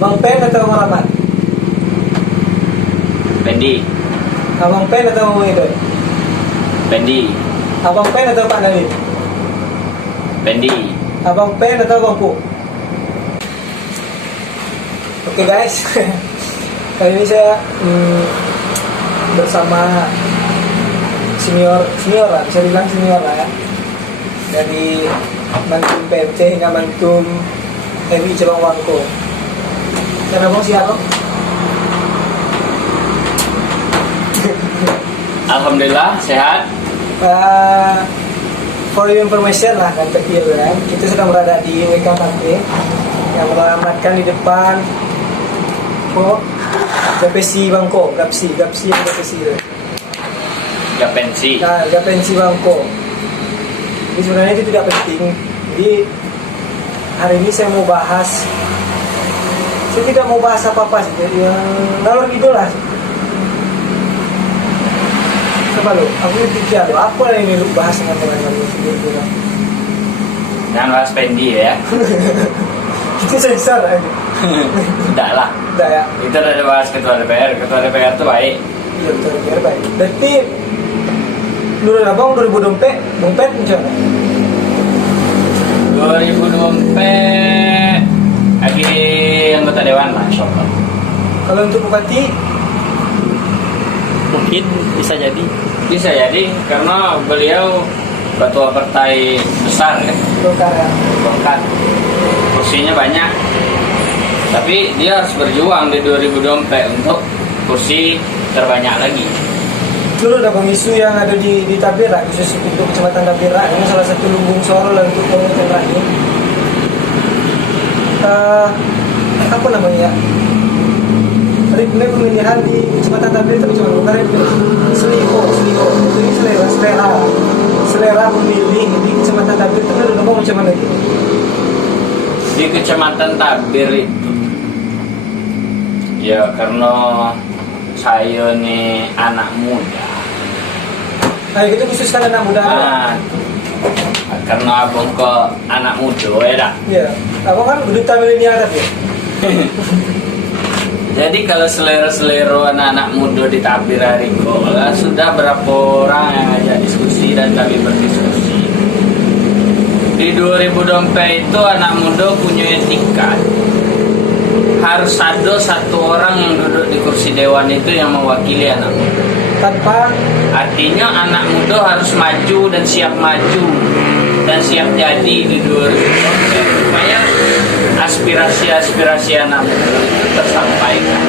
Bang Pen atau Bang Rahmat? Pendi. Abang Pen atau Bang Edoy? Pendi. Abang Pen atau Pak Nalim? Pendi. Abang Pen atau Bang Pu? Oke guys, kali ini saya bersama senior lah, bisa bilang senior lah ya, dari Mantum PMC hingga Mantum MI Cabang Wangko. Saya Bang siapa? Alhamdulillah sehat. For your information lah kan kecil kan, kita sedang berada di WKKP yang melamatkan di depan Gapesi Bangko, Gapsi yang Gapesi itu. Gak pensi. Nah, Gapesi Bangko. Jadi sebenarnya itu tidak penting. Jadi hari ini saya tidak mau bahas apa-apa sih, yang ngalor gitu lah. Coba lo, aku pikir lo, apa yang ini lu bahas dengan teman-teman lu? Jangan bahas Pendi ya. Itu sensor aja. Tidak lah. Udah ya. Kita udah bahas ketua DPR. Ketua DPR itu baik. Iya betul, biar baik. Berarti lu udah bang 2024 dompet macam mana? 2024 lagi anggota dewan lah, insyaallah. Kalau untuk bupati Mungkin bisa jadi. Bisa jadi karena beliau ketua partai besar ya, Golkar ya. Golkar. Kursinya banyak. Tapi dia harus berjuang di 2024 untuk kursi terbanyak lagi. Dulu ada bang isu yang ada di Tapira, khusus untuk kecamatan Tapira, ini salah satu lumbung suara lah untuk pemerintah ini. Apa namanya? Ritme pemilihan di kecamatan Tapira itu cuma bukan itu seliho. Itu ini selera pemilih di kecamatan Tapira itu menurut kamu macam mana itu? Di kecamatan Tabir itu ya karena saya nih anak muda. Nah itu khususkan anak muda. Nah, karena abang ke anak muda ya dah. Iya, abang kan duta milenial tadi. Jadi kalau selera anak-anak muda di Tabir hari ini sudah berapa orang yang ajak diskusi dan kami berdiskusi. Di 2024 itu anak muda punya etika. Harus ada satu orang yang duduk di kursi dewan itu yang mewakili anak muda. Tanpa Artinya anak muda harus maju dan siap maju dan siap jadi di 2024 supaya aspirasi anak muda itu tersampaikan.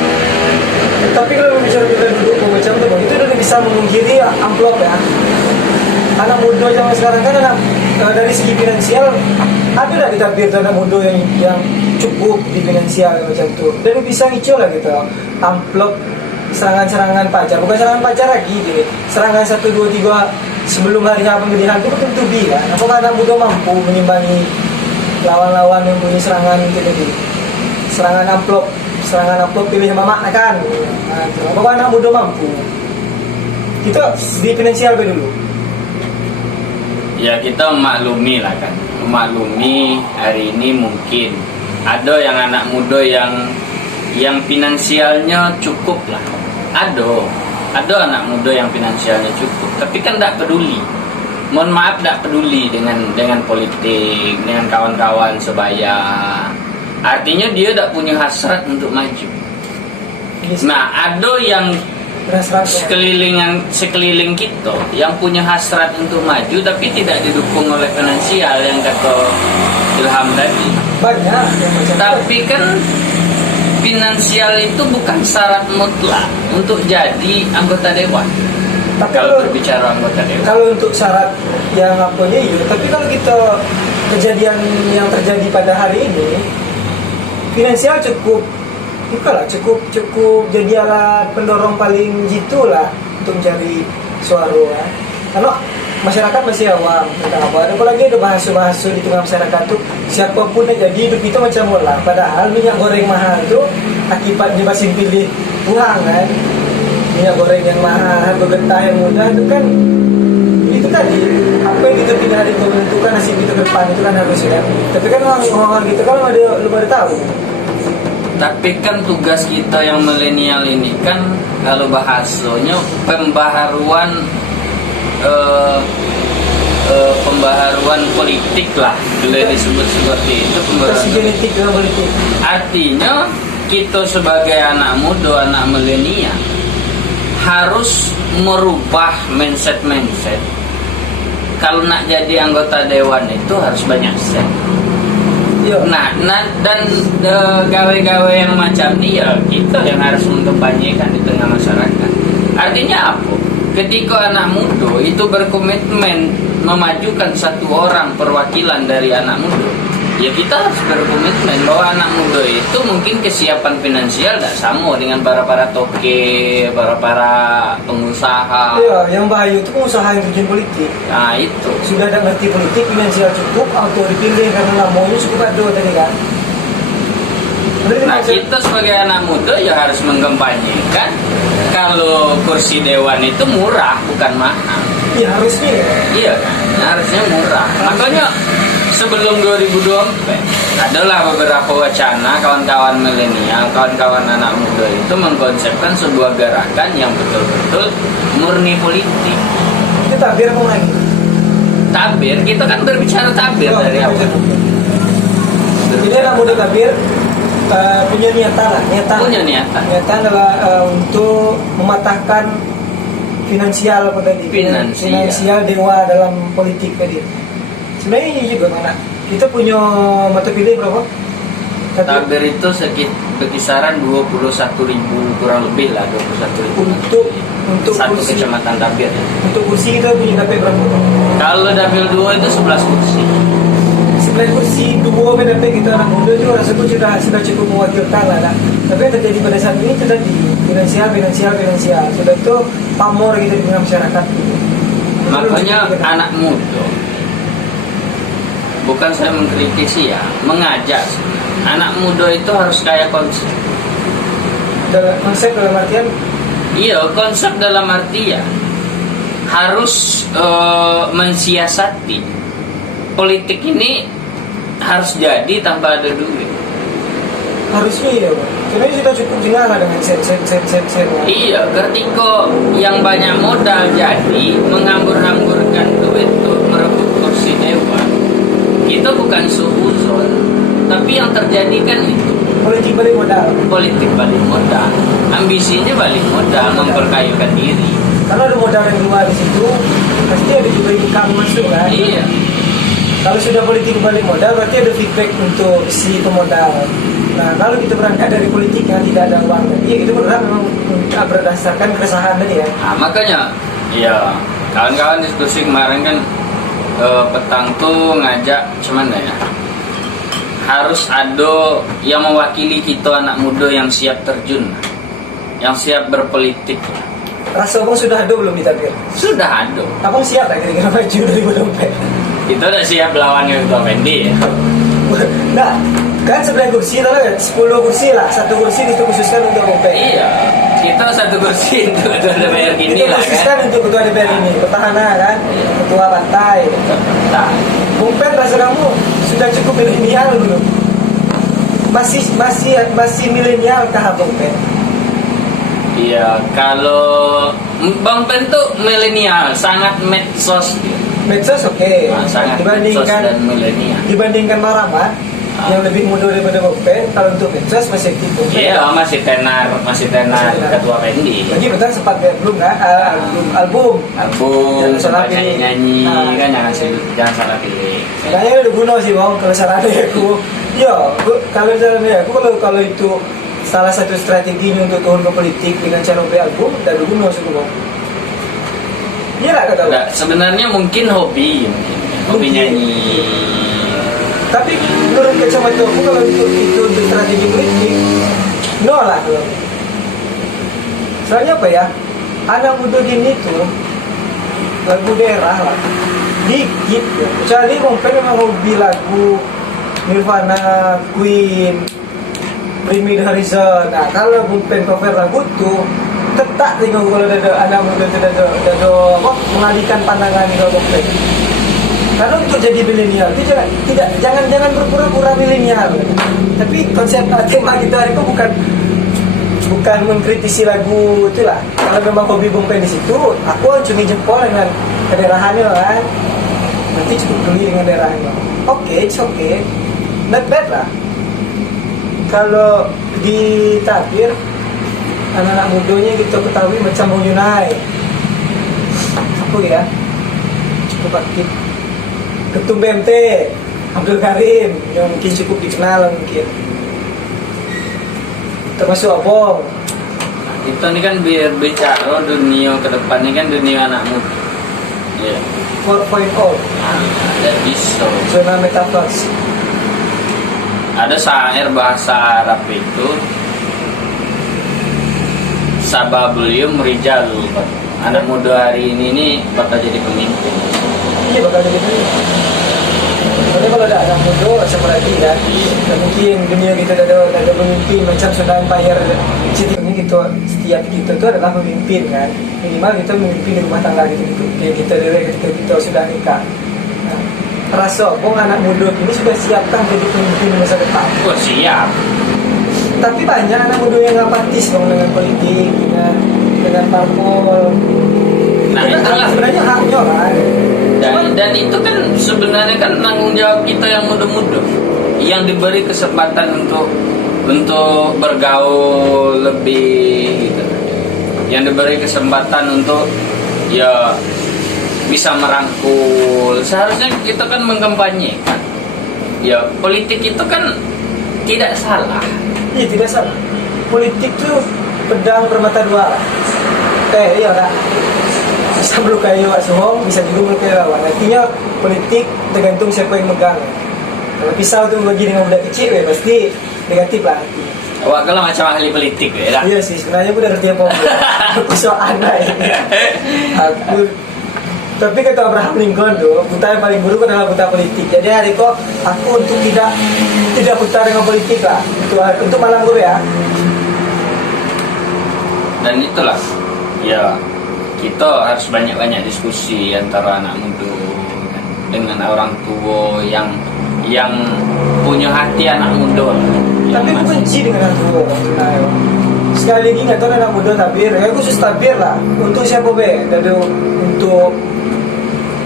tapi kalau bicara duduk macam itu bang, itu udah bisa memungkiri amplop ya. Anak muda zaman sekarang kan dari segi finansial ada lah di Tabir anak muda yang cukup di finansial macam itu, dan bisa ngicau lah gitu amplop serangan pacar, bukan serangan pacar lagi gitu. Serangan 1, 2, 3 sebelum harinya pemilihan itu bertubi kan. Apakah anak muda mampu mengimbangi lawan-lawan yang punya serangan gitu tadi, serangan amplop pilih mama kan. Nah, itu. Apakah anak muda mampu? Kita di finansial dulu. Ya kita memaklumi lah kan, memaklumi hari ini mungkin ada yang anak muda yang finansialnya cukup lah. Ada anak muda yang finansialnya cukup, tapi kan tidak peduli. Mohon maaf, tidak peduli dengan politik, dengan kawan-kawan sebaya. Artinya dia tidak punya hasrat untuk maju. Nah, ada yang sekeliling kita yang punya hasrat untuk maju tapi tidak didukung oleh finansial yang kata Ilham tadi. Banyak yang macam Tapi kan finansial itu bukan syarat mutlak untuk jadi anggota dewan. Tapi Kalau berbicara anggota dewan, kalau untuk syarat yang apanya itu, tapi kalau kita kejadian yang terjadi pada hari ini, finansial cukup jadi alat pendorong paling jitu lah untuk mencari suara ya. Karena masyarakat masih awam tentang apa. Apalagi ada bahasa-bahasa di tengah masyarakat tuh siapapun yang jadi hidup itu macam bola. Padahal minyak goreng mahal itu akibatnya masih pilih buang kan. Minyak goreng yang mahal, harga getah yang mudah itu kan itu tadi apa yang kita pilih hari itu menentukan nasib kita ke depan itu kan harusnya. Tapi kan orang kita kan belum ada tahu. Tapi kan tugas kita yang milenial ini kan kalau bahasanya pembaharuan politik lah, boleh disebut seperti itu, Kasih pembaharuan. genetik dalam politik. Artinya kita sebagai anak muda, anak milenial harus merubah mindset. Kalau nak jadi anggota dewan itu harus banyak set. Iya. Nah, dan gawe-gawe yang macam ini ya kita yang harus mengkampanyekan di tengah masyarakat. Artinya apa? Ketika anak muda itu berkomitmen memajukan satu orang perwakilan dari anak muda, ya kita harus berkomitmen bahwa anak muda itu mungkin kesiapan finansial tidak sama dengan para toke, para pengusaha. Iya, yang bahaya itu pengusaha yang terjun politik. Nah itu. Sudah ada ngerti politik, finansial cukup, auto dipilih karena namanya cukup ada tadi kan. Berarti Nah maksud- kita sebagai anak muda ya harus mengkampanyekan kalau kursi dewan itu murah bukan mahal. Iya harusnya. Iya kan, harusnya murah. Makanya sebelum 2024 adalah beberapa wacana kawan-kawan milenial, kawan-kawan anak muda itu mengkonsepkan sebuah gerakan yang betul-betul murni politik. Itu tabir mau lagi. Tabir, kita kan berbicara tabir dari awal. Jadi anak muda tabir punya niatan lah, Punya niatan. Niatan adalah untuk mematahkan finansial apa tadi? Finansial. dewa dalam politik tadi. Sebenarnya ini juga mana? Kita punya mata pilih berapa? Tabir itu berkisaran 21.000 kurang lebih lah, 21.000 untuk satu kursi, kecamatan Tabir. untuk kursi kita punya KP berapa? Kalau dapil 2 itu 11 kursi. 9 kursi dua PDP kita anak muda itu rasanya sudah cukup mewakilkan lah kan. Tapi yang terjadi pada saat ini itu tadi finansial sudah itu pamor gitu di tengah masyarakat. Makanya anak muda, bukan saya mengkritisi ya, mengajak sebenarnya. Anak muda itu harus kayak konsep. Konsep dalam artian Iya, konsep dalam artian harus mensiasati politik ini harus jadi tanpa ada duit. harusnya ya Bang. Sebenarnya sudah cukup juga lah dengan sen. Iya, ketika yang banyak modal jadi menghambur-hamburkan duit untuk merebut kursi dewan, kita bukan suhuzon, tapi yang terjadi kan itu Politik balik modal. politik balik modal, ambisinya balik modal, memperkayukan diri. Kalau ada modal yang keluar di situ, pasti ada juga income masuk kan. Iya, Kalau sudah politik balik modal, berarti ada feedback untuk si pemodal. Nah, kalau kita berangkat dari politik yang tidak ada uang tadi, ya itu benar memang berdasarkan keresahan tadi ya. nah, makanya ya kawan-kawan diskusi kemarin kan petang tuh ngajak cuman ya harus ada yang mewakili kita anak muda yang siap terjun, yang siap berpolitik. Rasa abang sudah ada belum di tabir? Sudah ada. Abang siap tak kira-kira maju dari dompet? Kita udah siap lawan Ketua Pendi ya. Nah, kan 9 kursi tahu kan? 10 kursi lah, satu kursi itu khususkan untuk dompet. Iya, kita satu kursi untuk Ketua DPR gini Itu lah khususkan kan. untuk ketua DPR ini, petahana kan, ketua partai. Nah, Dompet rasa kamu sudah cukup milenial belum? Masih milenial kah dompet? iya, kalau Bang Pen tuh milenial, sangat medsos dia. Medsos oke. Nah, sangat medsos dan milenial. Dibandingkan Maramat yang lebih muda daripada dompet, kalau untuk medsos masih aktif. Iya, masih tenar Ketua Pendi. Lagi betul sempat lihat belum kan? Album. Album, Jangan salah sempat pilih. nyanyi Nah. kan jangan salah pilih. Kayaknya udah guna sih bang, kalau sarannya aku. Yo, kalau sarannya aku kalau itu salah satu strateginya untuk turun ke politik dengan cara beli album, udah guna sih bang. Iya lah kata Nggak, sebenarnya mungkin hobi Mungkin. nyanyi. Tapi menurut kacamata aku kalau itu untuk strategi politik, no lah. Soalnya apa ya? Anak muda gini tuh lagu daerah lah, dikit ya. Kecuali memang hobi lagu Nirvana, Queen, Bring Me The Horizon. Nah kalau bukan cover lagu tuh tetap tengok kalau ada anak muda itu ada mengalihkan pandangan ke bukan. Karena untuk jadi milenial itu jangan berpura-pura milenial. Tapi konsep tema kita hari itu bukan mengkritisi lagu itu lah. Kalau memang hobi Bung Pen di situ, aku cumi jempol dengan kedaerahannya kan. Nanti cukup geli dengan daerahnya. Oke, it's okay, not bad lah. Kalau di Tabir, anak-anak mudanya kita ketahui macam Bung Yunai. Apa ya? Cukup aktif. Ketum BMT, Abdul Karim, yang mungkin cukup dikenal mungkin. Termasuk Abong. Kita ini kan bicara dunia ke depan ini kan dunia anak muda. Ya. 4.0. Ada bisa. Zona metaverse. Ada syair bahasa Arab itu Sababul Rijalul. Anak muda hari ini bakal jadi pemimpin. Iya bakal jadi pemimpin. Soalnya kalau ada anak muda sama lagi kan, dan mungkin dunia kita ada pemimpin macam Sunda Empire. Setidaknya setiap kita itu adalah pemimpin kan. Minimal kita memimpin di rumah tangga gitu. Kita ketika kita sudah nikah. Nah, rasa bong anak muda ini sudah siapkah jadi pemimpin masa depan? Oh siap. Tapi banyak anak muda yang nggak apatis dengan politik, dengan parpol. Nah itu itulah sebenarnya haknya kan. dan itu kan sebenarnya kan tanggung jawab kita yang muda-muda yang diberi kesempatan untuk bergaul lebih gitu, yang diberi kesempatan untuk ya bisa merangkul. Seharusnya kita kan mengkampanyekan ya politik itu kan tidak salah. Iya tidak salah. Politik tuh pedang bermata dua. Iya kan. Bisa melukai awak semua, bisa juga melukai lawan. Artinya politik tergantung siapa yang megang. Kalau pisau tuh bagi dengan budak kecil, pasti negatif lah. Awak kalau macam ahli politik ya. Iya sih, sebenarnya aku udah ngerti apa aku soal ini. Tapi kata Abraham Lincoln tuh, buta yang paling buruk adalah buta politik. Jadi hari kok aku untuk tidak buta dengan politik lah. Untuk malam gue ya. Dan itulah ya kita harus banyak-banyak diskusi antara anak muda dengan orang tua yang punya hati anak muda. Tapi aku benci dengan anak muda. Sekali lagi nggak tahu anak muda tabir, ya khusus tabir lah. Untuk siapa be? Dari untuk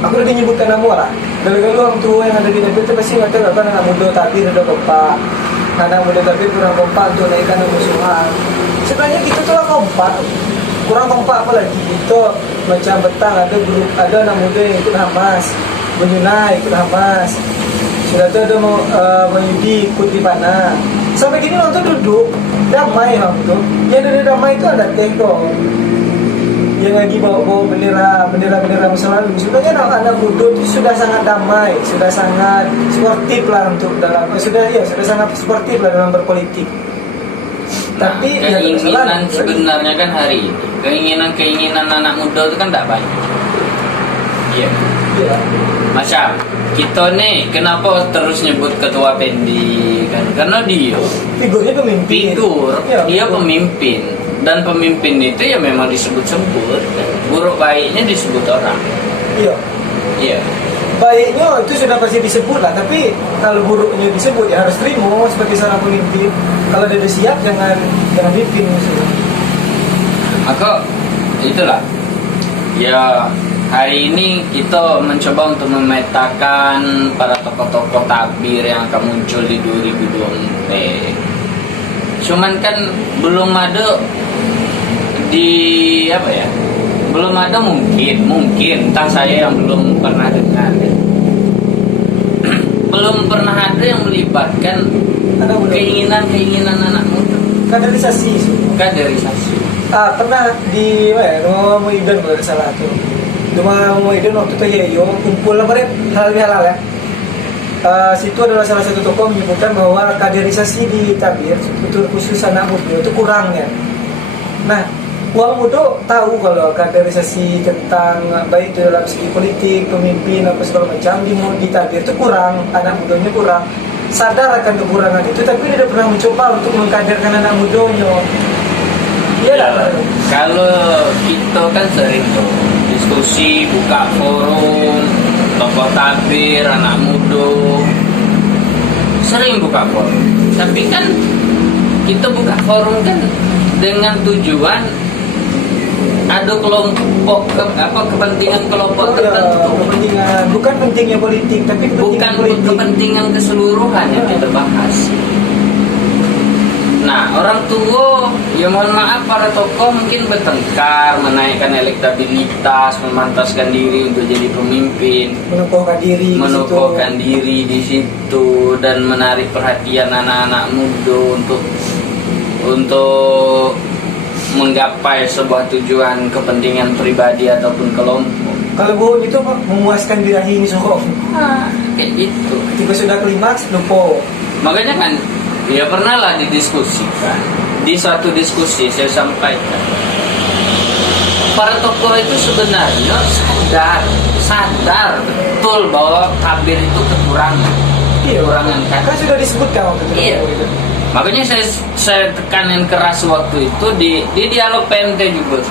aku udah menyebutkan nama lah. Dari orang tua yang ada di tabir itu pasti nggak tahu anak muda tabir udah kompak. Anak muda tabir kurang kompak untuk naikkan musuhan. Sebenarnya kita tuh lah kompak. Kurang kompak apa lagi itu macam petang ada anak muda yang ikut Hamas, menyunai ikut Hamas, sudah tuh ada mau Yudi ikut di mana sampai gini orang tuh duduk damai orang tuh yang dari damai itu ada teko yang lagi bawa bendera masa lalu. Sebenarnya anak muda itu sudah sangat damai, sudah sangat sportif lah untuk dalam sudah sangat sportif lah dalam berpolitik. Nah, Tapi keinginan sebenarnya kan hari ini keinginan anak muda itu kan tidak banyak. Iya. Iya. Macam kita nih kenapa terus nyebut ketua Pendi kan? Karena dia Figurnya pemimpin. Ya, dia pemimpin dan pemimpin itu ya memang disebut-sebut. Buruk baiknya disebut orang. Iya. Iya. Baiknya itu sudah pasti disebut lah, tapi kalau buruknya disebut ya harus terima sebagai seorang pemimpin. Kalau dia siap jangan mimpin musuh. Maka itulah ya hari ini kita mencoba untuk memetakan para tokoh-tokoh tabir yang akan muncul di 2024. Cuman kan belum ada belum ada mungkin entah saya yang belum pernah dengar ya. Belum pernah ada yang melibatkan keinginan anak muda. Kaderisasi. Pernah di rumah Muhyiddin kalau tidak salah tuh. Rumah Muhyiddin waktu itu ya kumpul halal ya. Situ adalah salah satu tokoh menyebutkan bahwa kaderisasi di tabir betul khusus anak muda itu kurang ya. Nah, orang muda tahu kalau kaderisasi tentang baik itu dalam segi politik, pemimpin apa segala macam di tabir itu kurang, anak mudanya kurang. Sadar akan kekurangan itu, tapi dia tidak pernah mencoba untuk mengkaderkan anak mudanya. Iya lah. Kalau kita kan sering tuh diskusi, buka forum, tokoh tabir, anak muda. sering buka forum. Tapi kan kita buka forum kan dengan tujuan ada kelompok kepentingan kelompok Oh, ya, tertentu. kepentingan, bukan pentingnya politik, tapi kepentingan Bukan politik. kepentingan keseluruhan yang kita bahas. Nah, orang tua, ya mohon maaf para tokoh mungkin bertengkar, menaikkan elektabilitas, memantaskan diri untuk jadi pemimpin, Menukahkan diri di menukahkan situ. diri di situ dan menarik perhatian anak-anak muda untuk menggapai sebuah tujuan kepentingan pribadi ataupun kelompok. Kalau bohong itu Pak, memuaskan birahi ini soh. Kayak gitu. Ketika sudah klimaks, lupa. Makanya kan, ya pernah lah didiskusikan. Di suatu diskusi saya sampaikan, para tokoh itu sebenarnya sadar betul bahwa tabir itu kekurangan. Iya, Kekurangan kan. kan sudah disebutkan waktu itu. Iya. Makanya saya tekanin keras waktu itu di dialog PNT juga.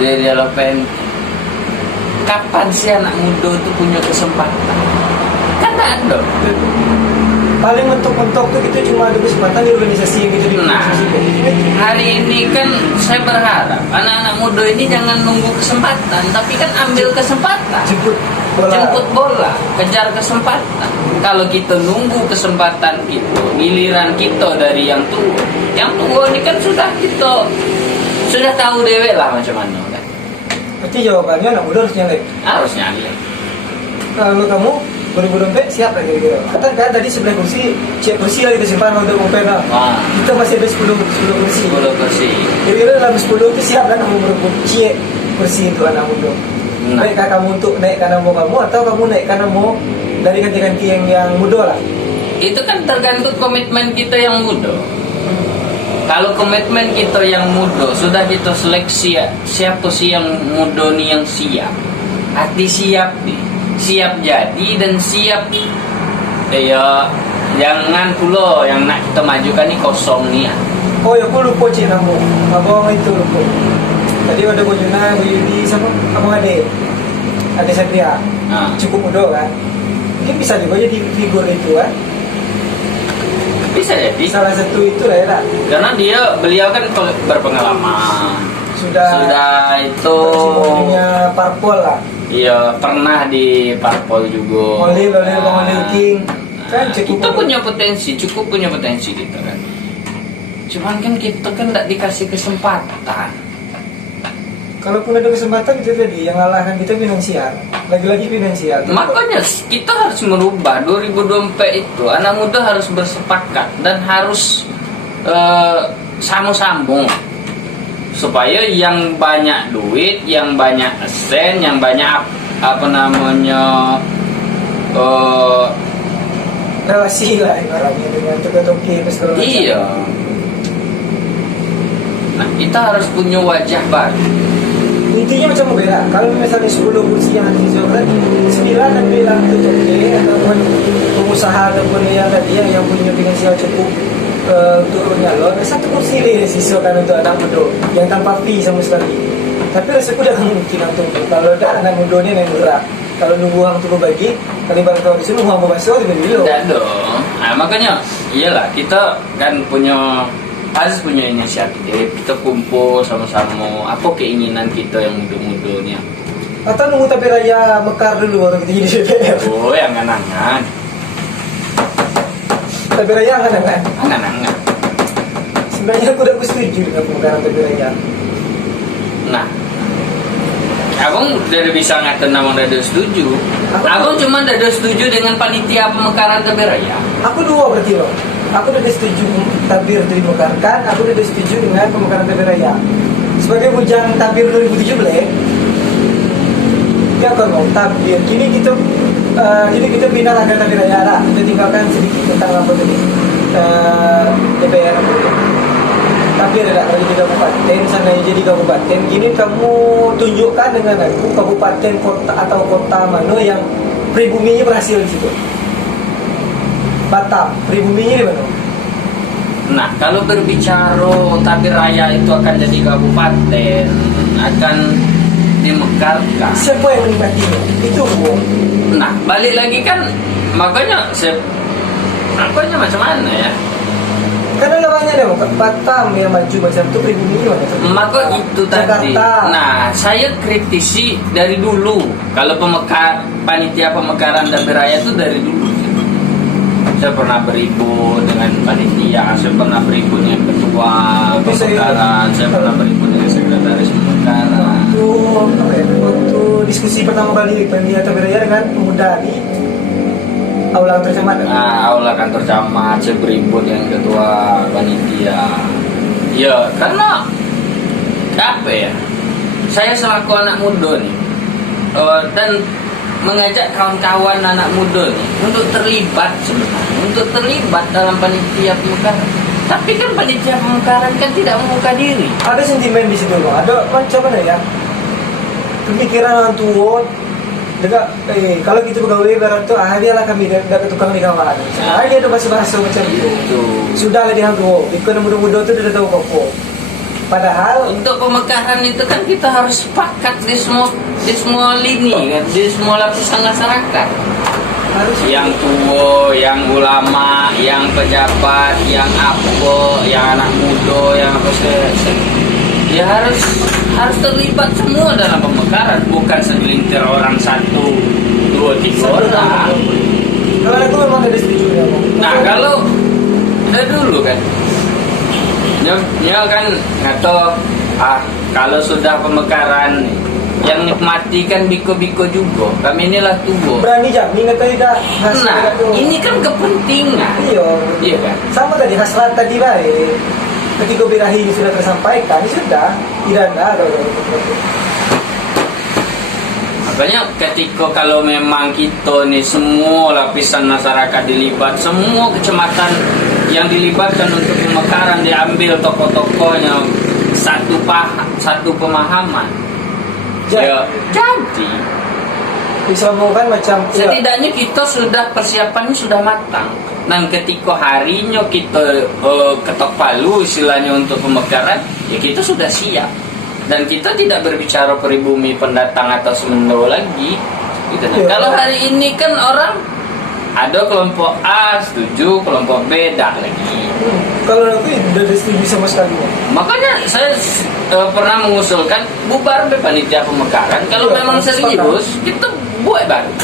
Di dialog PNT. Kapan sih anak muda itu punya kesempatan? Kan ada. Paling mentok-mentok tuh kita cuma ada kesempatan di organisasi yang gitu di Nah, organisasi. hari ini kan saya berharap anak-anak muda ini jangan nunggu kesempatan, tapi kan ambil kesempatan. Jemput bola, kejar kesempatan. Kalau kita nunggu kesempatan itu, giliran kita dari yang tua ini kan sudah tahu dewek lah macam mana kan. Berarti jawabannya anak muda harus nyalek. Harus nyalek. Kalau kamu 2000 dompet siap lah kira-kira. Kan tadi 11 kursi, cek kursi lah kita simpan untuk umpena. Wah, Kita masih ada 10 kursi. 10 kursi. Kira-kira dalam 10 itu siap kan kamu merebut cek kursi untuk anak muda. Nah. Baikkah kamu untuk naikkan nama kamu atau kamu naikkan nama dari ganti-ganti yang muda lah. Itu kan tergantung komitmen kita yang muda. Kalau komitmen kita yang muda sudah kita seleksi ya, siapa sih yang muda nih yang siap, hati siap nih, siap jadi dan siap ya, jangan pula yang nak kita majukan nih kosong nih ya. Oh ya, aku lupa cek kamu. Abang itu lupa. Tadi ada Bojuna, Bu Yudi sama abang Ade Satria. Nah, Cukup muda kan. Mungkin bisa juga jadi figur itu kan. bisa jadi Salah satu itu lah ya lah. karena beliau kan berpengalaman, Sudah itu punya parpol lah. iya pernah di parpol juga. Oleh Bang Oleh King. Kan cukup Kita punya potensi, cukup punya potensi kita kan. Cuman kan kita kan tidak dikasih kesempatan. Kalaupun ada kesempatan itu tadi yang ngalahkan kita finansial. Lagi-lagi finansial. Makanya kita harus merubah 2024 itu anak muda harus bersepakat dan harus sama-sambung supaya yang banyak duit, yang banyak asen, yang banyak apa namanya relasi lah ibaratnya dengan tokoh-tokoh segala macam. iya. Nah kita harus punya wajah baru. Intinya macam beda. Kalau misalnya 10 kursi yang harus dicoba, 9 dan bilang itu toke ataupun pengusaha ataupun yang tadi yang punya finansial cukup untuk nyalon, satu kursi deh siswakan untuk anak muda yang tanpa fee sama sekali. Tapi resiko dah mungkin untuk kalau ada anak mudanya yang berat. Kalau nunggu orang tua bagi, kali bang tahu di sini uang basuh di dulu. Tidak dong. Nah, makanya iyalah kita kan harus punya inisiatif. Kita kumpul sama-sama. Apa keinginan kita yang muda-mudanya? Atau nunggu tapi raya mekar dulu baru kita jadi DPR. Oh, yang angan-angan. Tapi raya kan? Angan-angan. Sebenarnya aku udah setuju dengan pemekaran tapi raya. Nah, abang udah bisa ngatain abang udah setuju. Abang cuma udah setuju dengan panitia pemekaran Teberaya. Aku dua berarti loh. Aku udah setuju tabir itu dimekarkan, aku udah setuju dengan pemekaran tabir raya. Sebagai bujang tabir 2017, ya kalau tabir, kini kita pindah ke tabir raya lah. Kita tinggalkan sedikit tentang apa tadi DPR. Tabir ada lagi di kabupaten, sana jadi kabupaten. Gini kamu tunjukkan dengan aku kabupaten kota atau kota mana yang pribuminya berhasil di situ. Batam, pribuminya di mana? Nah, kalau berbicara tabir raya itu akan jadi kabupaten, akan dimekarkan. Siapa yang menikmatinya? Itu Bu. Nah, balik lagi kan, makanya Pokoknya macam mana ya? Karena lawannya deh, Batam yang maju macam itu pribumi gimana tuh? Maka itu tadi. Jakarta. Nah, saya kritisi dari dulu. Kalau panitia pemekaran Dabi Raya itu dari dulu. Saya pernah beribut dengan panitia, saya pernah beribut dengan ketua pemekaran, saya pernah beribut dengan sekretaris pemekaran. Waktu diskusi pertama kali panitia Dabi Raya dengan pemuda di aula kantor camat. Nah, aula kantor camat, saya beribut dengan ketua panitia. Ya, karena apa ya? Saya selaku anak muda nih, dan mengajak kawan-kawan anak muda nih untuk terlibat sebenarnya, untuk terlibat dalam panitia pemekaran. Tapi kan panitia pemekaran kan tidak membuka diri. Ada sentimen di situ loh. Ada macam mana ya? Pemikiran orang tua. Dekat, kalau gitu pegawai barat tuh, biarlah kami dekat tukang di kawan. Dia ada bahasa-bahasa macam itu. Sudah lah dia tuh, ikut muda-muda tuh udah tahu kok. Padahal untuk pemekaran itu kan kita harus sepakat di semua lini kan, di semua lapisan masyarakat. harus Yang tua, yang ulama, yang pejabat, yang apa, yang anak muda, yang apa ya harus terlibat semua dalam pemekaran, bukan segelintir orang, 1, 2, 3 orang. Kalau aku memang ada setuju ya. Nah kalau udah dulu kan, dia kan ngato kalau sudah pemekaran yang nikmati kan biko-biko juga. Kami inilah tua. Berani jamin atau tidak? Nah ini kan kepentingan. Iya kan. Sama tadi hasrat tadi baik. Ketika birahi ini sudah tersampaikan, ini sudah tidak ada. Makanya ketika kalau memang kita nih semua lapisan masyarakat dilibat, semua kecamatan yang dilibatkan untuk pemekaran diambil tokoh-tokohnya satu pemahaman. Ya, jadi bisa bukan macam setidaknya kita sudah persiapannya sudah matang. Dan ketika harinya kita ketok palu istilahnya untuk pemekaran, ya kita sudah siap. Dan kita tidak berbicara pribumi pendatang atau semendo lagi. Gitu. Nah, kalau hari ini kan orang ada kelompok A setuju, kelompok B tidak lagi. Kalau aku tidak setuju sama sekali. Makanya saya pernah mengusulkan bubar panitia pemekaran. Kalau memang serius, kita buat baru.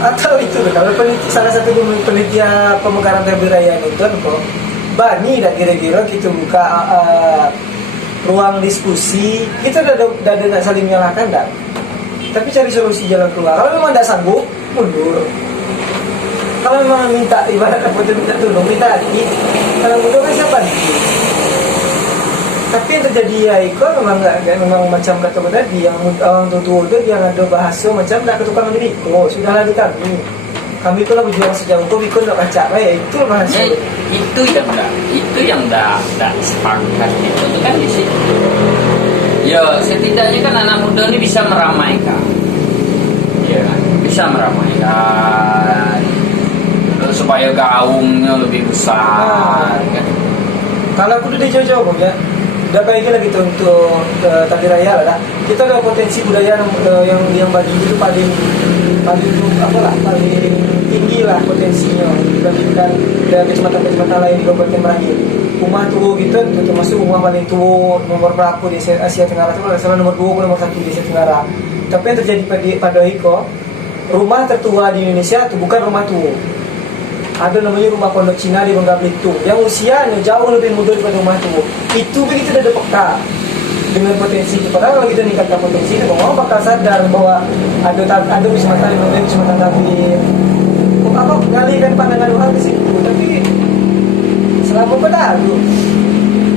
Atau itu kalau salah satu penitia pemekaran Dabi Raya itu kok bani dan kira-kira kita buka ruang diskusi, kita udah tidak saling menyalahkan dah. Tapi cari solusi jalan keluar. Kalau memang tidak sanggup, mundur. Kalau memang minta ibarat apa itu minta tolong, minta lagi. Kalau mundur kan siapa nih? Tapi yang terjadi ya itu memang macam kata tadi yang orang tua itu yang ada bahasa macam tak ketukangan diri. Oh sudahlah di kami itulah berjuang sejauh kau ikut nak baca itu bahasa. Ya, itu yang dah sepakat itu kan di situ. Ya setidaknya kan anak muda ini bisa meramaikan. Ya bisa meramaikan supaya gaungnya lebih besar. Kan? Kalau aku udah jauh-jauh ya. Udah kayak lagi untuk Dabi Raya lah. Kita ada potensi budaya yang bagi itu paling tinggi lah potensinya dibandingkan dengan kecamatan-kecamatan lain di Kabupaten Merangin. Rumah tua gitu termasuk rumah paling tua nomor berapa di Asia Tenggara itu salah nomor 2 nomor 1 di Asia Tenggara. Tapi yang terjadi pada Iko, rumah tertua di Indonesia itu bukan rumah tua. Ada namanya rumah pondok Cina di Bangka Belitung yang usianya jauh lebih muda daripada rumah tua. Itu begitu ada peka dengan potensi itu. Padahal kalau kita meningkatkan potensi itu, orang bakal sadar bahwa ada wismata yang namanya wismata Dabi. Mengalihkan pandangan orang di situ. Tapi selama pada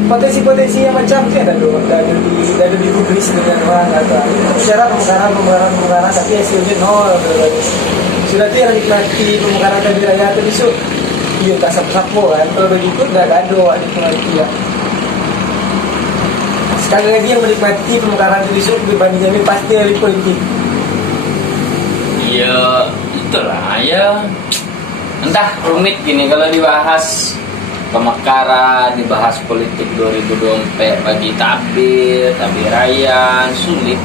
potensi-potensi yang macam itu ada di publis dengan orang atau itu bicara pemekaran tapi hasilnya nol. Sudah tu yang nikmati pemekaran Dabi Raya tu besok dia tak sapu-sapu kan. Kalau begitu dah gaduh nikmati ya. Sekali lagi yang menikmati pemekaran itu besok berbanding jamin pasti elit politik. Ya itulah ya. Entah rumit gini kalau dibahas pemekaran, dibahas politik 2024 bagi Dabi Raya sulit.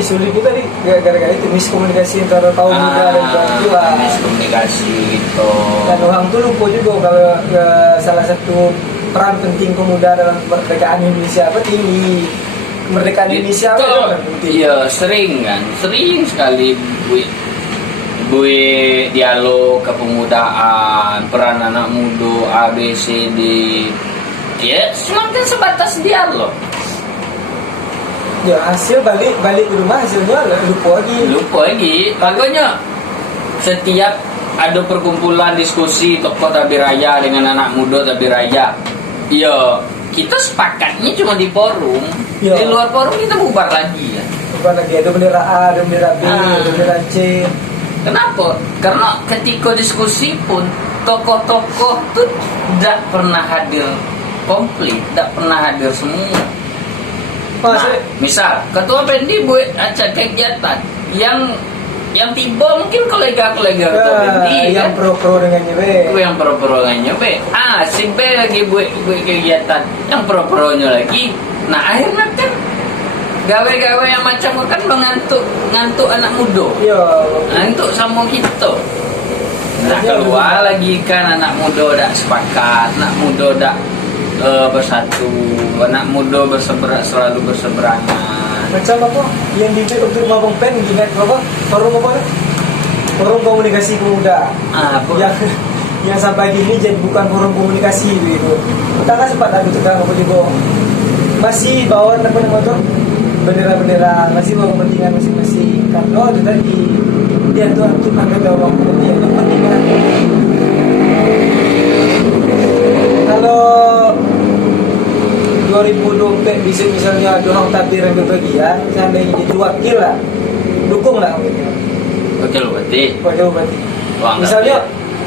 sulit itu tadi gara-gara itu miskomunikasi antara kaum muda dan kaum tua. Miskomunikasi gitu. Dan orang tuh lupa juga kalau salah satu peran penting pemuda dalam kemerdekaan Indonesia apa tinggi. Kemerdekaan Indonesia apa itu kan penting. Iya, sering sekali gue dialog kepemudaan, peran anak muda, A B C D. Ya, semakin sebatas dialog. Ya hasil balik ke rumah hasilnya lupa lagi. Makanya setiap ada perkumpulan diskusi tokoh tabir raya dengan anak muda tabir raya, ya kita sepakatnya cuma di forum. Ya. Di luar forum kita bubar lagi ya. Bukan lagi ada bendera A, ada bendera B, ada bendera C. Kenapa? Karena ketika diskusi pun tokoh-tokoh tuh tidak pernah hadir komplit, tidak pernah hadir semua. Nah, misal ketua Pendi buat acara kegiatan yang tiba mungkin kolega-kolega ketua Pendi yang kan? pro dengan nyebe. Yang pro-pro nyebe. Si B lagi buat kegiatan yang pro-pronya lagi. Nah akhirnya kan gawe-gawe yang macam kan ngantuk anak muda. Iya. Ngantuk sama kita. Nah keluar lagi kan anak muda dak sepakat, anak muda dak bersatu, anak muda selalu berseberangan. Macam apa yang dibuat untuk Mabang Pen ingat apa? Forum apa? Forum komunikasi pemuda. Yang sampai ini jadi bukan forum komunikasi gitu. Kita kan sempat ada tukang apa juga. Masih bawa apa namanya tuh? Bendera-bendera, masih bawa kepentingan masing-masing. Karena itu tadi dia tuh untuk menjaga kepentingan. Kalau 2024 bisa misalnya ada orang tabir yang berbagian, misalnya ingin jadi wakil lah, dukung lah wakil. Wakil berarti. Misalnya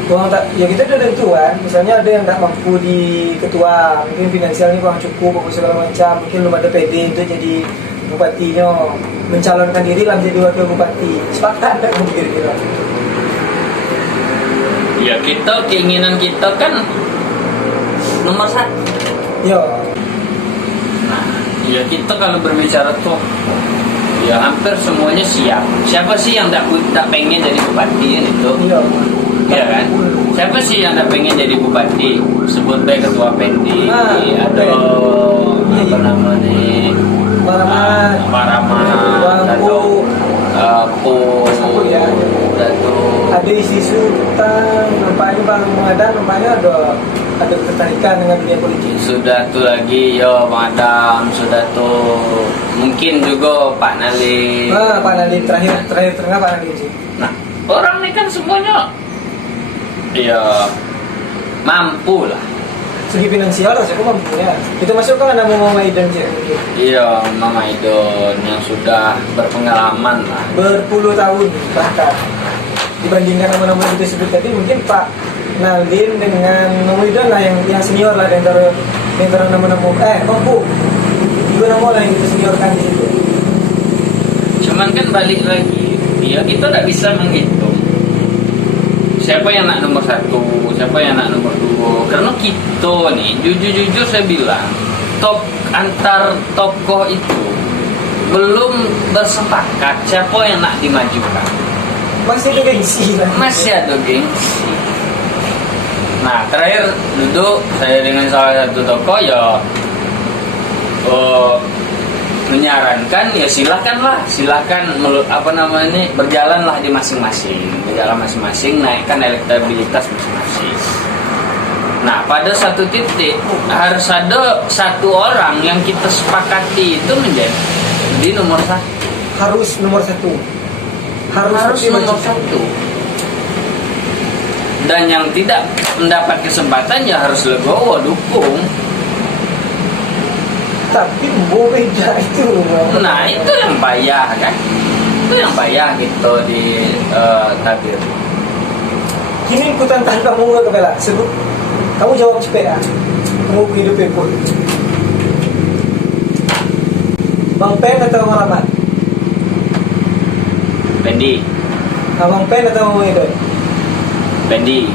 uang tak, ya kita udah tentuan. Misalnya ada yang tak mampu di ketua, mungkin finansialnya kurang cukup, atau segala macam, mungkin belum ada PD untuk jadi bupatinya, mencalonkan diri lah menjadi wakil bupati. Sepakat tak kira-kira? Ya keinginan kita kan nomor 1. Ya. Ya kita kalau berbicara tuh ya hampir semuanya siap. Siapa sih yang tak pengen jadi bupati itu? Iya. Ya kan? Siapa sih yang tak pengen jadi bupati? Sebut baik ketua Pendi atau apa namanya? Paraman atau ada isu tentang nampaknya Bang Adam nampaknya ada ketertarikan dengan dunia politik. Sudah tuh lagi yo Bang Adam, sudah tuh mungkin juga Pak Nali. Pak Nali terakhir tengah Pak Nali sih. Nah, orang ini kan semuanya ya mampu lah. Segi finansial lah, saya mampu ya. Itu masuk kan ada Mama Idon sih. Iya, Mama Idon yang sudah berpengalaman lah. Berpuluh tahun bahkan dibandingkan nama-nama yang kita sebut tadi, mungkin Pak Nalin dengan Mama Idon lah yang senior lah di antara nama-nama mampu. Juga nama lah yang kita seniorkan di situ. Cuman kan balik lagi, ya kita tidak bisa menghitung siapa yang nak nomor 1, siapa yang nak nomor 2. Karena kita nih, jujur saya bilang, antar tokoh itu belum bersepakat siapa yang nak dimajukan. Masih ada gengsi lah. Masih ada gengsi. Nah, terakhir duduk saya dengan salah satu tokoh ya menyarankan ya silakan berjalanlah di berjalan masing-masing, naikkan elektabilitas masing-masing. Nah pada satu titik harus ada satu orang yang kita sepakati itu menjadi di nomor 1. Harus nomor 1. Harus nomor 1. Dan yang tidak mendapat kesempatan ya harus legowo dukung. Tapi beda itu. Nah itu yang payah kan. Itu yang payah gitu di tabir. Kini aku tantang kamu ke Bella. Sebut kamu jawab cepet ya. Kamu hidup pun. Bang Pen atau Bang Rahmat? Pendi. Abang Pen atau Bang Idon? Pendi.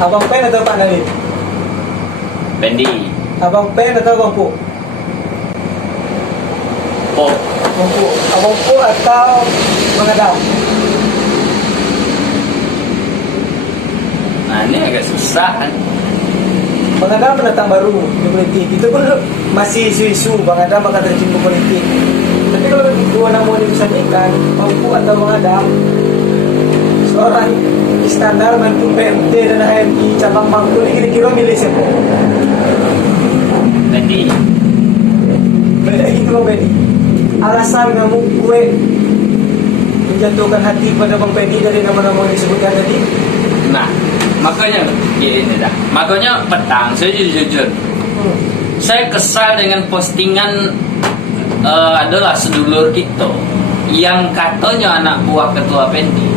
Abang Pen atau Pak Nalin? Pendi. Abang Pen atau Bang Pu? Oh Bampu atau mengadam. Nah ini agak susah kan. Bang Adam pendatang baru di politik. Itu pun masih isu-isu Bang Adam bakal terjun ke politik. Tapi kalau dua nama ini disandingkan, Bampu atau Bang Adam, seorang Iskandar mantu PMT dan HMI cabang Bangkul ini kira-kira milih siapa? Jadi Beda gitu Bang Pedi. Alasan kamu gue menjatuhkan hati pada Bang Pedi dari nama-nama yang disebutkan tadi? nah makanya ini dah. Makanya petang saya jujur. Saya kesal dengan postingan adalah sedulur kita yang katanya anak buah ketua Pendi.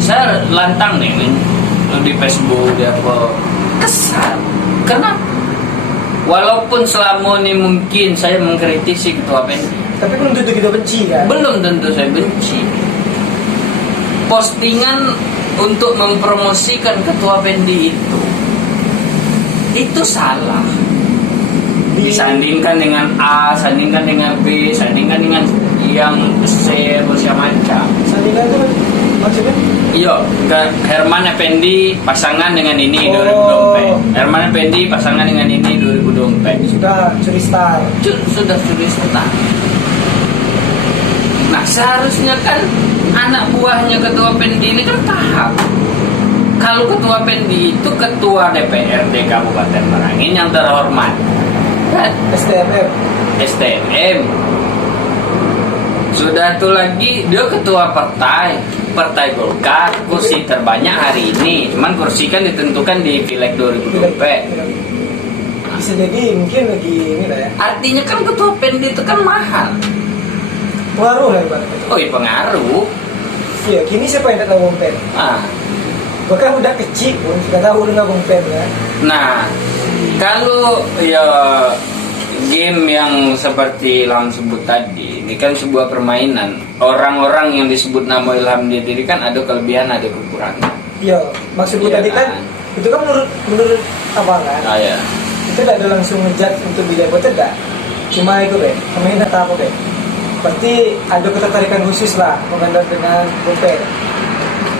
Saya lantang nih di Facebook di apa, kesal. Kenapa? Walaupun selama ini mungkin saya mengkritisi ketua Pendi, Tapi belum tentu kita benci kan? belum tentu saya benci. Postingan untuk mempromosikan ketua Pendi itu salah. Disandingkan dengan A, sandingkan dengan B, sandingkan dengan yang C, macam macam. Sandingan itu maksudnya? Iya, Herman Effendi pasangan dengan ini Oh. 2024. Herman Effendi pasangan dengan ini 2024. Sudah curi star. Sudah tulis tentang. Nah seharusnya kan anak buahnya ketua Pendi ini kan paham. Kalau ketua Pendi itu ketua DPRD Kabupaten Merangin yang terhormat, kan? STMF. STM. Sudah tuh lagi dia ketua Partai Golkar, kursi terbanyak hari ini. Cuman kursi kan ditentukan di Pileg 2024. Bisa jadi mungkin lagi ini lah ya. Artinya kan ketua Pendi itu kan mahal. Pengaruh lah ibaratnya. Oh iya pengaruh. Iya, kini siapa yang tak tahu Bang Pen? Ah. Bahkan udah kecil pun sudah tahu dengan Bang Pen ya. Nah, kalau ya game yang seperti Ilham sebut tadi, ini kan sebuah permainan. Orang-orang yang disebut nama Ilham diri kan ada kelebihan, ada kekurangan. Iya, maksudku Iya tadi kan kan? itu kan menurut apa kan? Ah ya. Itu tidak ada langsung ngejat untuk bidang betul tidak? Cuma itu deh, kemarin tak apa deh. Pasti ada ketertarikan khusus lah mengenai dengan Bang Pen.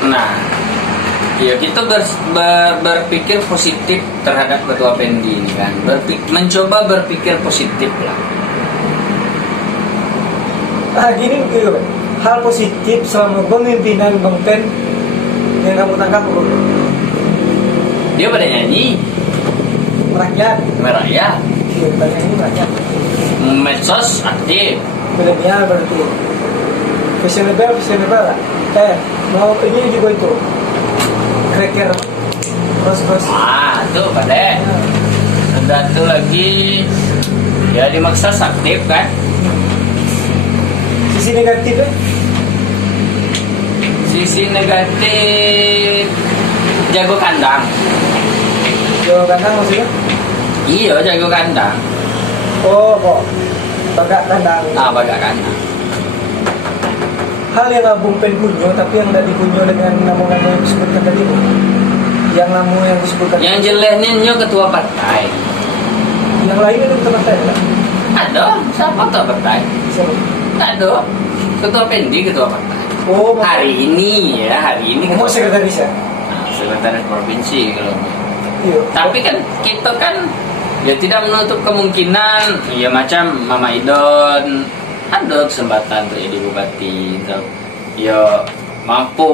Nah, ya kita berpikir positif terhadap ketua Pendi ini kan. Mencoba berpikir positif lah. Gini gitu, Bang. Hal positif selama pemimpinan Bang Pen yang kamu tangkap apa? Dia pada nyanyi, Merakyat. merakyat, Iya, banyak ini merakyat. medsos aktif. Milenial berarti. Fashionable lah. Mau ini juga itu. Cracker. Cross. Ah, tuh pada. Sudah tuh lagi ya di medsos aktif kan. Sisi negatifnya? Sisi negatif jago kandang. Jawa kandang maksudnya? Iya, jago kandang. Oh, kok. Bagak kandang. Ah, bagak kandang. Hal yang Bung Pen punya, tapi yang tidak dipunya dengan nama-nama yang disebutkan tadi. Yang nama yang disebutkan. Yang jeleknya nyo ketua partai. Yang lain itu tempat saya kan? Ada, siapa ketua partai? Siapa? Ada. Ketua Pendi ketua partai. Oh, Hari ini mau sekretaris ya? Nah, sekretaris provinsi kalau. Iya. Tapi kan kita kan ya tidak menutup kemungkinan ya macam Mama Idon ada kesempatan untuk jadi bupati untuk ya mampu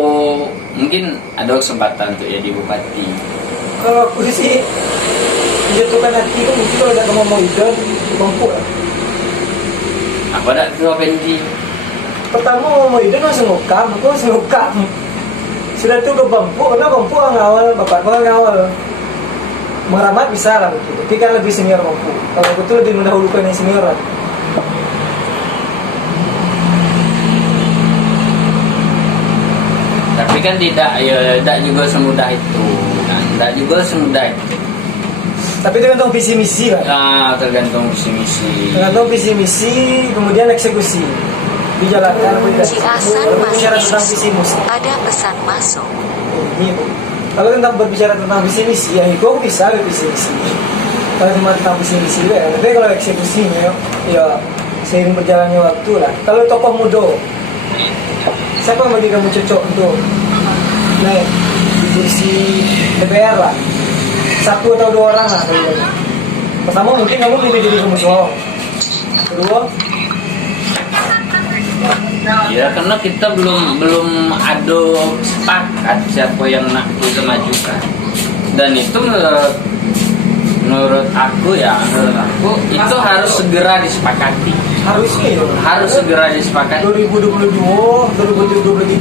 mungkin ada kesempatan untuk jadi bupati. Kalau aku sih menjatuhkan hati itu mungkin kalau ada mau idol mampu lah. Apa ada ketua Pendi? Pertama mau idol langsung ngukam, aku langsung ngukam. Sudah tuh ke Bampu, karena Bampu ngawal, bapakku ngawal. Meramat bisa lah begitu, tapi kan lebih senior Bampu. Kalau aku tuh lebih mendahulukan yang senioran. Tapi kan tidak juga semudah itu. Nah, tidak juga semudah itu. Tapi tergantung visi misi lah. Nah, tergantung visi misi. Tergantung visi misi, kemudian eksekusi dijalankan. Ciasan Kalau berbicara masih tentang visi misi, ada pesan masuk. gitu. Kalau tentang berbicara tentang visi misi, ya itu aku bisa visi misi. Kalau cuma tentang visi misi, ya. Tapi kalau eksekusinya, ya seiring berjalannya waktu lah. Kalau tokoh muda, siapa yang bagi kamu cocok untuk naik di kursi DPR lah? Satu atau dua orang lah. Pertama mungkin kamu lebih jadi Muslim. Kedua, Ya karena kita belum ada sepakat siapa yang nak kita majukan. Dan itu menurut aku itu harus segera disepakati. Harus segera disepakati. 2022, 2023 ini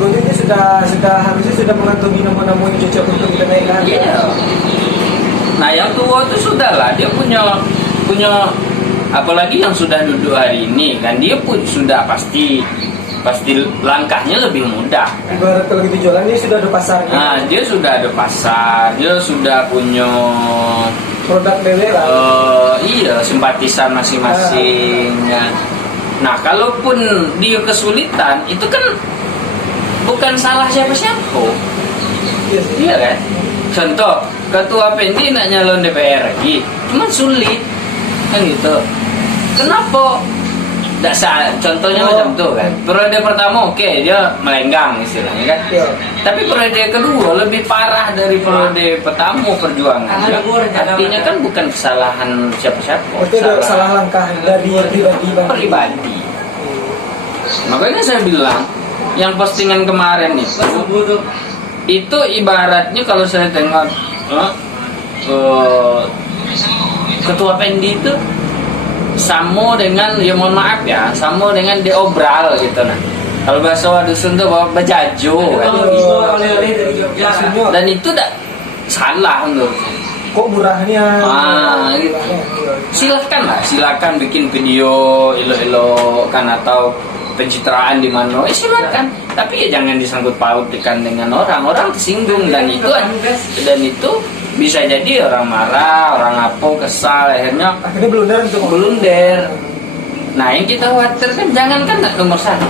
harusnya sudah mengantongi nama-nama yang cocok untuk kita naikkan. Iya. Nah yang tua itu sudah lah, dia punya apalagi yang sudah duduk hari ini kan, dia pun sudah pasti langkahnya lebih mudah. Ibarat kalau gitu jualan dia sudah ada pasarnya. Nah dia sudah ada pasar, dia sudah punya produk bebek lah. Iya, simpatisan masing-masing. Nah kalaupun dia kesulitan, itu kan bukan salah siapa-siapa. Iya kan? Contoh, Ketua Pendi nak nyalon DPR lagi, cuma sulit kan gitu. Kenapa? Contohnya macam itu kan. Periode pertama oke, dia melenggang istilahnya kan. Tapi periode kedua lebih parah dari periode pertama perjuangannya. Artinya kan bukan kesalahan siapa-siapa. Itu salah langkah dari pribadi. Makanya saya bilang, yang postingan kemarin itu ibaratnya kalau saya tengok Ketua Pendi itu sama dengan, ya mohon maaf ya, sama dengan diobral gitu nah. Kalau bahasa dusun tuh bawa bejajo kan. Dan itu tak salah menurut saya. Kok murahnya? Gitu. Silakan bikin video elo-elo kan atau pencitraan di mana, silakan. Tapi ya jangan disangkut pautkan dengan orang tersinggung dan itu bisa jadi orang marah, orang kesal, akhirnya blunder. Nah yang kita khawatirkan jangankan nomor 1,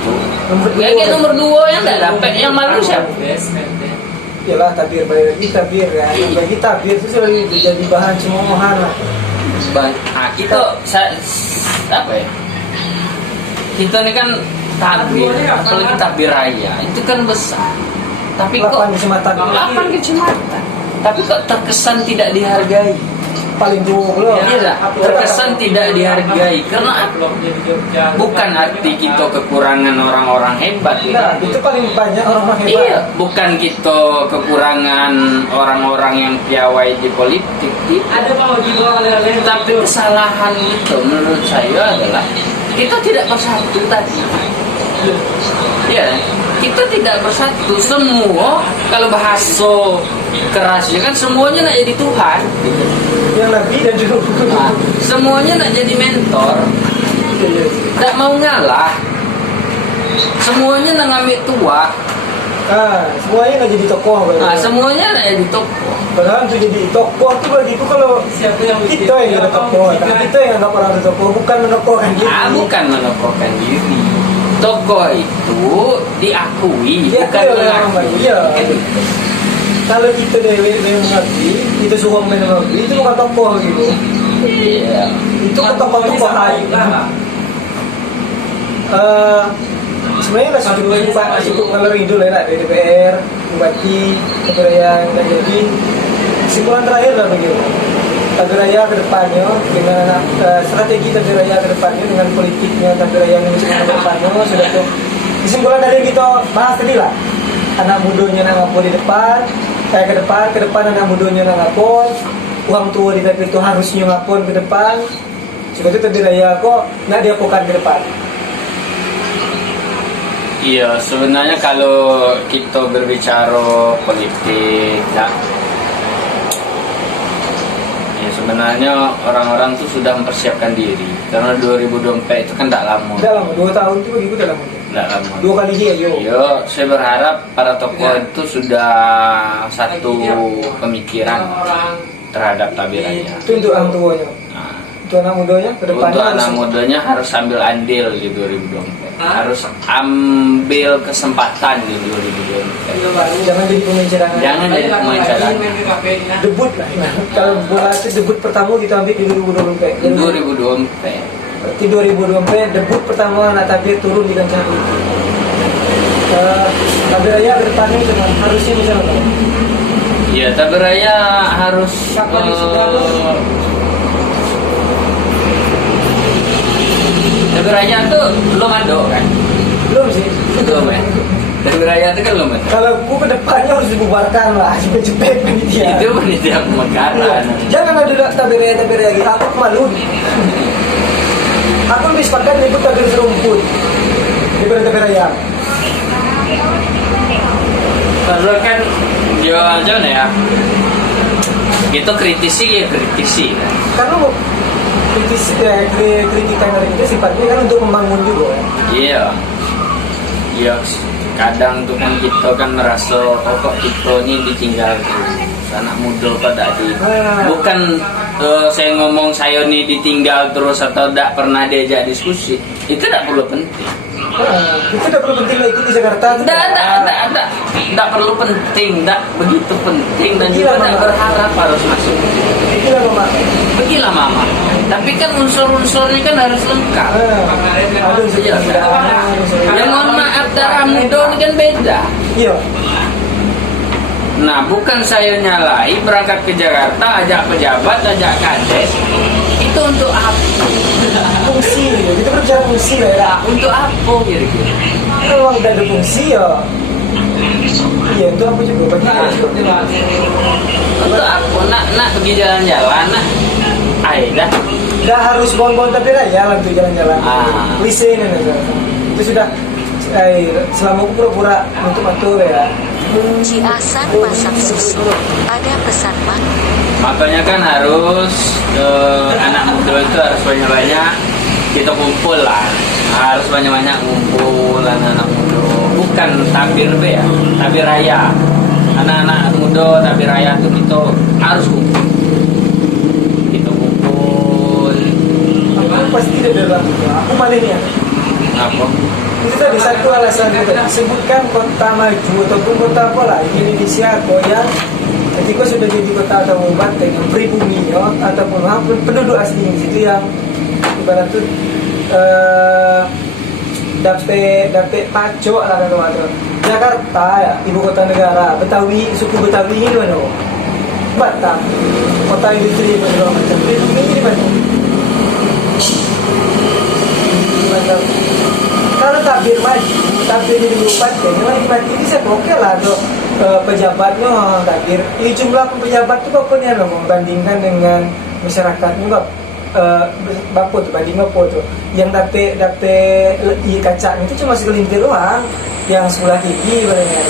nomor 2 yang tidak dapat, yang malu siapa? Yalah tabir ya. Bagi tabir itu sudah jadi bahan cemoohan lah. Nah kita apa ya? Kita ini kan tabir, apalagi tabir raya itu kan besar. Tapi kok 8 kecamatan. Tapi kok terkesan tidak dihargai. Paling dulu Iya, terkesan tidak dihargai karena bukan arti kita kekurangan orang-orang hebat. Nah, itu paling banyak orang hebat. Iya, bukan kita kekurangan orang-orang yang piawai di politik. Tapi kesalahan itu menurut saya adalah kita tidak bersatu tadi. Ya, kita tidak bersatu. Semua kalau bahasa kerasnya kan semuanya nak jadi Tuhan. Yang Nabi dan juga semuanya nak jadi mentor. Tak mau ngalah. Semuanya nak ngambil tua. Semuanya nak jadi tokoh. Semuanya nak jadi tokoh. Padahal untuk jadi tokoh itu bagiku kalau kita yang ada tokoh, kita yang ada orang tokoh, bukan menokohkan diri. Bukan menokohkan diri. Tokoh itu diakui, bukan mengakui. Iya. Kalau kita dewe mengakui, kita suruh mengakui, itu bukan tokoh gitu. Iya. Itu kan tokoh-tokoh lain. Sebenarnya lah cukup ngeleri dulu ya dari DPR, bupati, ketua yang nggak jadi. Kesimpulan terakhir lah begitu. Tageraya ke depannya dengan strategi Tageraya ke depannya dengan politiknya Tageraya yang ke depannya sudah tuh kesimpulan dari kita bahas tadi lah. Anak mudanya nak ngapun di depan, ke depan anak mudanya nak ngapun, uang tua di Tageraya itu harusnya ngapun ke depan. Sudah itu Tageraya kok nggak diapakan ke depan. Iya, sebenarnya kalau kita berbicara politik, sebenarnya orang-orang tuh sudah mempersiapkan diri karena 2024 itu kan tidak lama. Tidak lama, 2 tahun itu begitu tidak lama. Tidak lama. 2 kali dia Yo, saya berharap para tokoh itu sudah satu pemikiran terhadap tabiranya. Itu untuk orang tuanya. Untuk anak mudanya ke depannya. Untuk anak mudanya harus ambil andil di 2024. Harus ambil kesempatan di 2024. Jangan jadi pemain cadangan. Jangan jadi pemain cadangan. Debut lah. Kalau bola itu debut pertama kita ambil di 2024. Berarti 2024 debut pertama anak tabir turun di kancah itu. Tabir raya ke depannya cuman harusnya misalnya Ya, tabir raya harus Kapan sudah tabir raya tuh belum ada kan? belum sih. Belum ya? Tabir raya itu kan belum ada. Kalau aku ke depannya harus dibubarkan lah, cepet-cepet panitia. Itu panitia pemekaran. Jangan ada tabir raya lagi. Aku malu. Aku lebih sepakat ikut tabir serumput daripada tabir raya. Karena kan ya gimana ya? Itu kritisi ya kritisi kan. Karena mau kritikan dari kita sifatnya kan untuk membangun juga. Iya. Iya, kadang tuh kan kita kan merasa oh kok kita ini ditinggal terus anak muda pada di bukan saya ngomong saya ini ditinggal terus atau tidak pernah diajak diskusi itu tidak perlu penting. Itu tidak perlu penting lah ikut di Jakarta. Tidak perlu penting, tidak begitu penting dan Gila, juga tidak Mama. berharap harus masuk. Itulah mama. Begilah mama. Tapi kan unsur-unsurnya kan harus lengkap. Ada unsur Iya, pemudaan. ya mohon maaf darah muda ini kan beda. Iya. Nah, bukan saya nyalai berangkat ke Jakarta, ajak pejabat, ajak kades. Itu untuk apa? Fungsi. Kita berbicara fungsi lah ya. Nah, untuk apa kira-kira? Kalau udah ada fungsi ya. Iya itu aku juga bagi. Untuk apa? Nak pergi jalan-jalan, nak. Aida. Udah harus bon-bon tapi raya lah untuk jalan-jalan. Ah. Wise ini itu sudah. Selama aku pura-pura untuk atur ya. Ciasan masak susu. Ada pesan mak. Makanya kan harus anak muda itu harus banyak-banyak kita kumpul lah. Harus banyak-banyak kumpul anak-anak muda. Bukan tabir be ya, tabir raya. Anak-anak muda tabir raya itu kita harus kumpul. Kita kumpul. Aku pasti ada dalam. Aku malah ya. Apa? Itu tadi satu alasan itu tadi. Sebutkan kota maju ataupun kota apa lah di Indonesia yang ketika sudah jadi kota atau kabupaten yang pribuminya ataupun penduduk asli di situ yang ibarat itu dapat pajak lah kata Jakarta ya ibu kota negara Betawi suku Betawi ini mana Batam kota industri segala macam pribumi ini mana Batam. Kalau tabir maju, tabir di kabupaten, memang dibantu bisa oke lah untuk pejabatnya tabir. Ini jumlah pejabat itu apa nih loh membandingkan dengan masyarakatnya kok bapak tuh banding apa tuh yang dapat kacang itu cuma segelintir doang yang sebelah kiri baliknya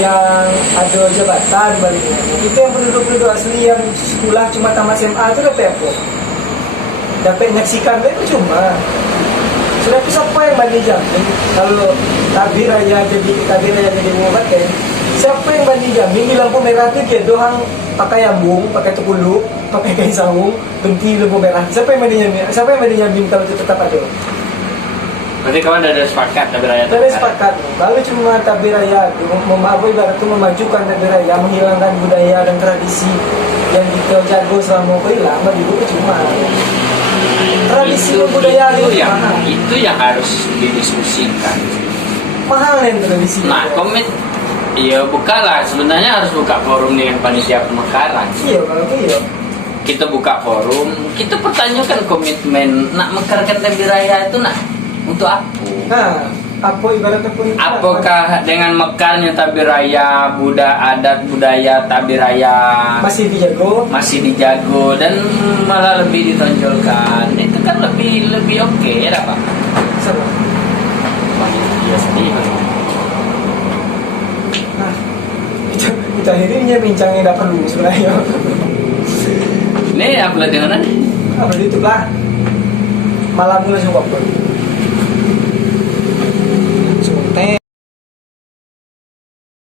yang ada jabatan baliknya itu yang penduduk asli yang sekolah cuma tamat SMA itu dapat apa dapat menyaksikan itu cuma sudah itu siapa yang banding jamin kalau tabir aja jadi kabupaten siapa yang banding jamin di lampu merah itu dia doang pakai ambung, pakai tekulu, pakai kain sarung, benti lampu merah. Siapa yang banding jamin? Siapa yang banding jamin kalau itu tetap ada? Berarti kawan ada sepakat tabir raya. Ada sepakat. Kalau cuma tabir raya, ibarat itu memajukan tabir raya, menghilangkan budaya dan tradisi yang kita jago selama hilang, bagi itu cuma tradisi dan budaya itu yang harus didiskusikan. Mahal yang tradisi. Nah, iya buka lah, sebenarnya harus buka forum dengan panitia pemekaran. Iya, kalau itu iya. Kita buka forum, kita pertanyakan komitmen nak mekarkan tabir raya itu nak untuk apa? Nah, apa ibaratnya pun Apakah dengan mekarnya tabir raya, adat budaya tabir raya masih dijago dan malah lebih ditonjolkan? Itu kan lebih oke ya Pak? sama. Iya sendiri. Nah, kita akhirnya bincangnya tidak perlu sebenarnya. Ini aku lihat di mana nih? Apa itu lah? Malam mulai coba pun.